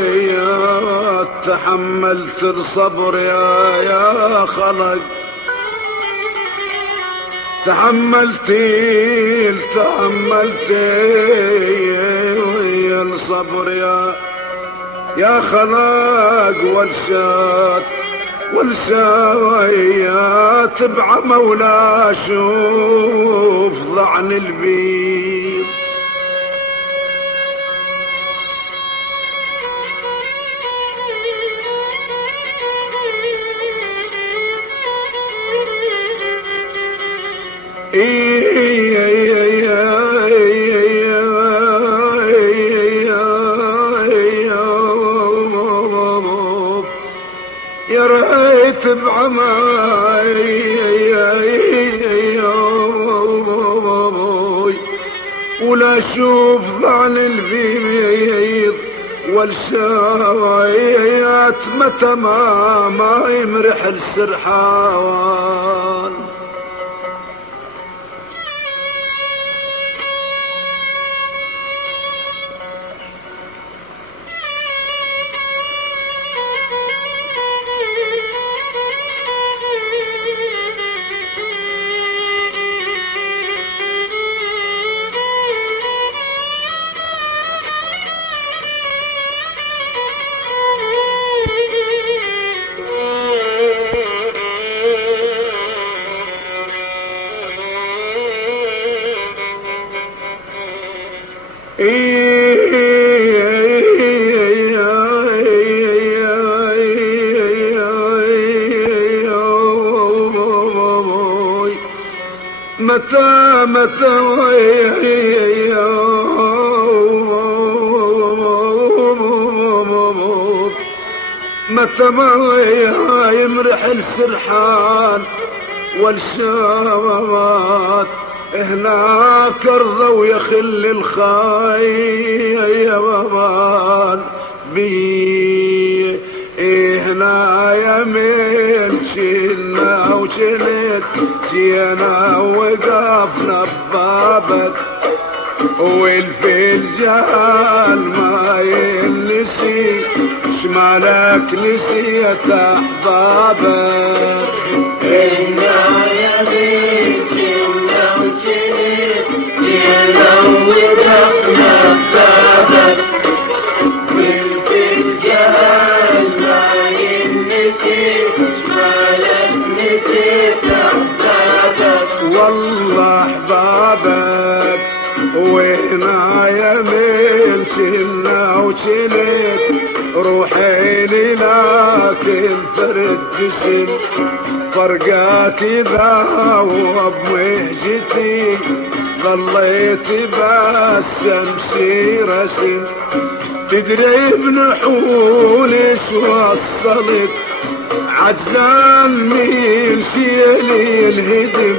والشاويات تحملت الصبر يا خلق، تحملت الصبر يا خلق. والشاويات بعمى ولا شوف ضعن البيض، يا ريت بعماي ولا اشوف ضعن البيض. والشاويات متى ما يمرح السرحان. متى ما يمرح السرحان. والشامات هناك رضوا يخل الخيبان بي هنا يمين شلنا وشلت جينا وقفنا ببابك. والفلجان ما ينسي شمالك نسيت احبابك. هنا يمين شلنا وشلت جينا وقفنا ببابك. والفلجان ما ينسي شمالك نسيت احبابك. والله احبابك وهنا يمين شلنا وشلت روحي لي لكن فرق جسم فرقاتي ذاوب مهجتي ظليت بس رسم. تدري بنحول ايش وصلت عجزان مين شيلي الهدم.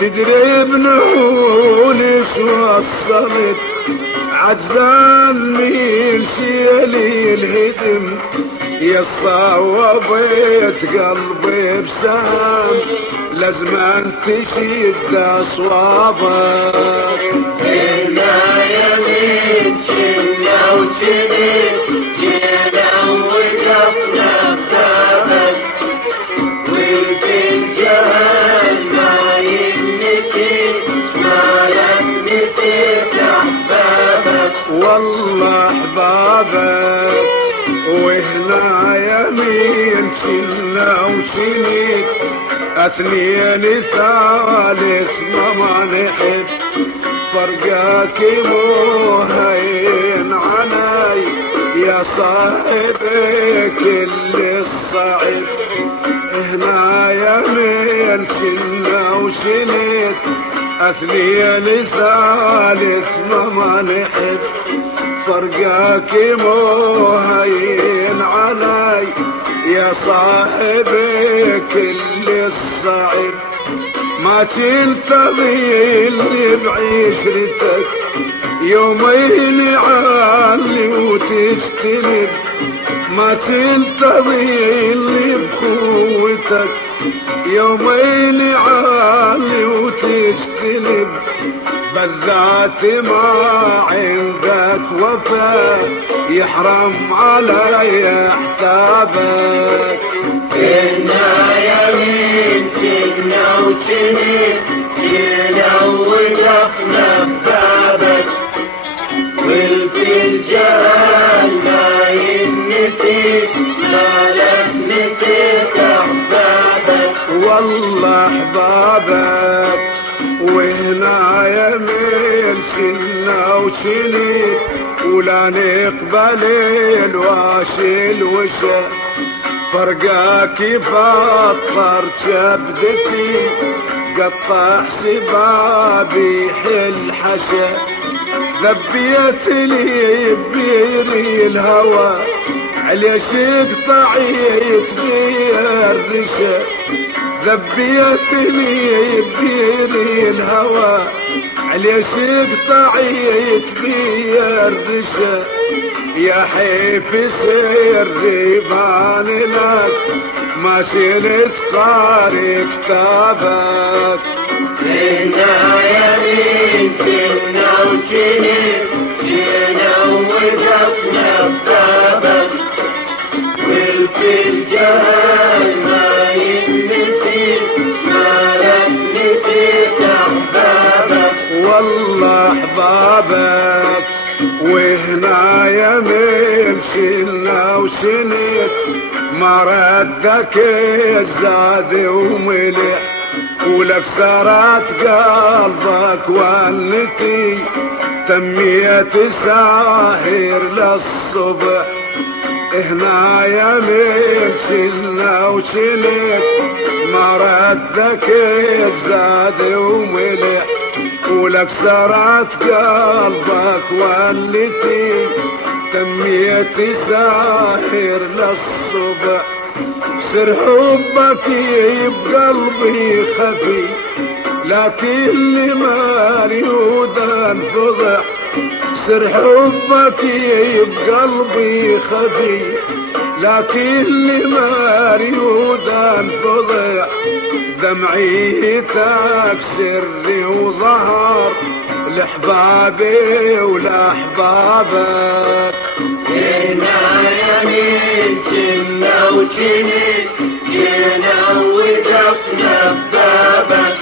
تدري بنحول ايش وصلت عجزان مين شيلي الهدم. يا صوبت قلبي بسام لازم تشد اصوابك. إنا يمين شلنا وشلت جينا ووقفنا ببابك والفنجان ما ينسي مالك نسيت أحبابك. والله أحبابك وهنا يمين شلنا وشلت اثنين ثالث ما نحب فرقاك مو هين علي يا صاحبي كل الصعب. هنا يمين شلنا وشلت اثنين ثالث ما نحب فرقاك مو هين علي يا صاحبي كل الصعب. ما تلتقي اللي بعشرتك يومين عالي وتجتنب. ما تلتقي اللي بقوتك يومين عالي وتجتنب. بالذات ما عندك وفاء يحرم علي احتابك. إنا يمين جينا وجنت جينا ووقفنا ببابك والفنجان ما ينسيش مالك نسيت أحبابك. والله أحبابك وهنا يمين شلنا وشلت ولا نقبل الواشي الوشا فرقاك فطر شبدتي قطع سبابي حل حشا. ذبيت لي بيري الهوى على شقطعيت بير رشا. ذبيت لي بيري الهوى على شقطعيت بير رشا. يا حيف سري بان لك ما شلت قاري كتابك. إنا يمين جينا وجنت جينا ووقفنا ببابك والفنجان ما ينسي مالك نسيت أحبابك. والله أحبابك وهنا يمين شلنا وشلت ما ردك الزاد وملح ولك سرات قلبك والتي تميت ساهر للصبح. هنا يمين شلنا وشلت ما ردك الزاد وملح ولك سرات قلبك والتي تميت ساهر للصبح. سر حبك بقلبي خفي لكن لما يريد انفضح. سر حبك بقلبي خفي لكن لما يريد انفضح. دمعي تكسرني وظهر لحبابي ولاحبابك. إنا يمين جينا وجنت جينا ووقفنا ببابك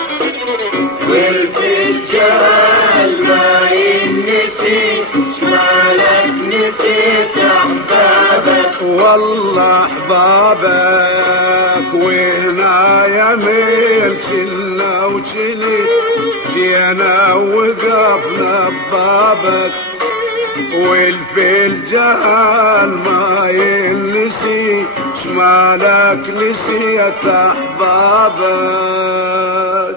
والفنجان ما ينسي مالك نسيت أحبابك. والله أحبابك وهنا يمين شلنا وشلت جينا ووقفنا ببابك والفنجان ما ينسي شمالك نسيت أحبابك.